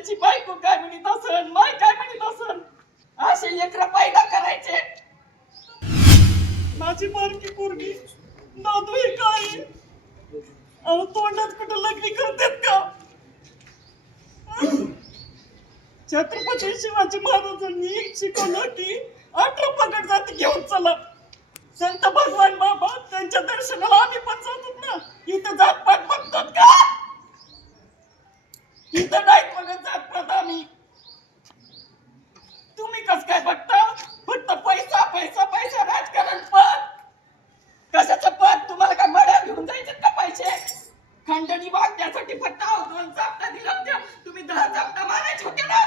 त्याची बायको काय म्हणत असन माय काय म्हणत असन? असे लेकर पैदा करायचे. माझी बारकी पोरगी दादू हे काय? अहो तोंडात कुठं लग्न करतात का? छत्रपती शिवाजी महाराजांनी शिकवलं की अठरा पगड जाती घेऊन चला. संत भगवान बाबा त्यांच्या काय फक्त? पैसा पैसा पैसा राजकारण पद. कशाचं पद? तुम्हाला काय मड्या घेऊन जायचे का पैसे? खंडणी वागण्यासाठी फक्त अहो दोन चापटा दिला होत्या. तुम्ही दहा चापटा मारायचे होते ना?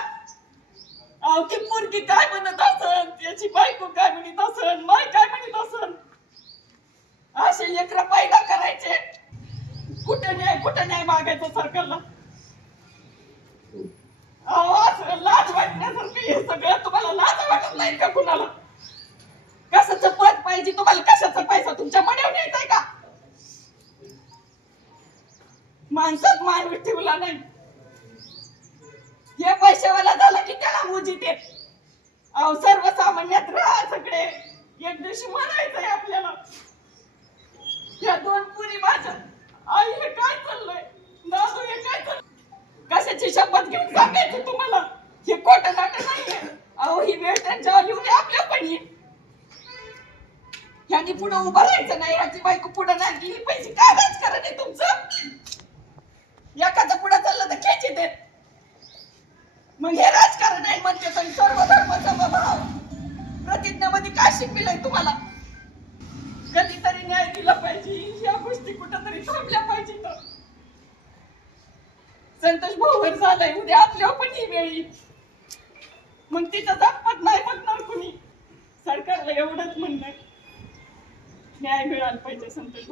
अहो ती मुलगी काय म्हणत असन? त्याची बायको काय म्हणत असन? माय काय म्हणत असन? असे लेकर पैदा करायचे. कुठे नाही कुठे नाही मागायचं सरकारला अहो असं लाज वाटण्यासारखं हे सगळं तुम्हाला लाज वाटत नाही का कुणाला कशाचं पद पाहिजे तुम्हाला कशाचा पैसा? तुमच्या मनावर यायचाय का? माणसात माणूस ठेवला नाही. हे पैशावाला झाला की त्याला मुजीत येत. अहो सर्वसामान्यात राहा सगळे. एक दिवशी म्हणायचंय आपल्याला. या दोन पुरी माझ्या. आई हे काय चाललंय? दादू हे काय चाललंय? कशाची शपथ घेऊन सांगायची तुम्हाला? हे खोट नाटक नाहीये. अहो ही वेळ त्यांच्यावर येऊ त्यांनी पुढे उभं राहायचं नाही. ह्याची बायको पुढे नाही गेली पैसे काय राजकारण आहे तुमचं? एखादं पुढे चाललं तर खेच येते मग हे राजकारण आहे म्हणते सर्व धर्म समभाव प्रतिज्ञामध्ये काय शिकविलंय तुम्हाला? कधीतरी न्याय दिला पाहिजे. या गोष्टी कुठंतरी थांबल्या पाहिजे तर संतोष भाऊवर झालाय. उद्या आपल्या पण ही वेळ येईल. मग तिचं दाखवत नाही बघणार कुणी. सरकारला एवढंच म्हणणं न्याय मिळाला पाहिजे संतोष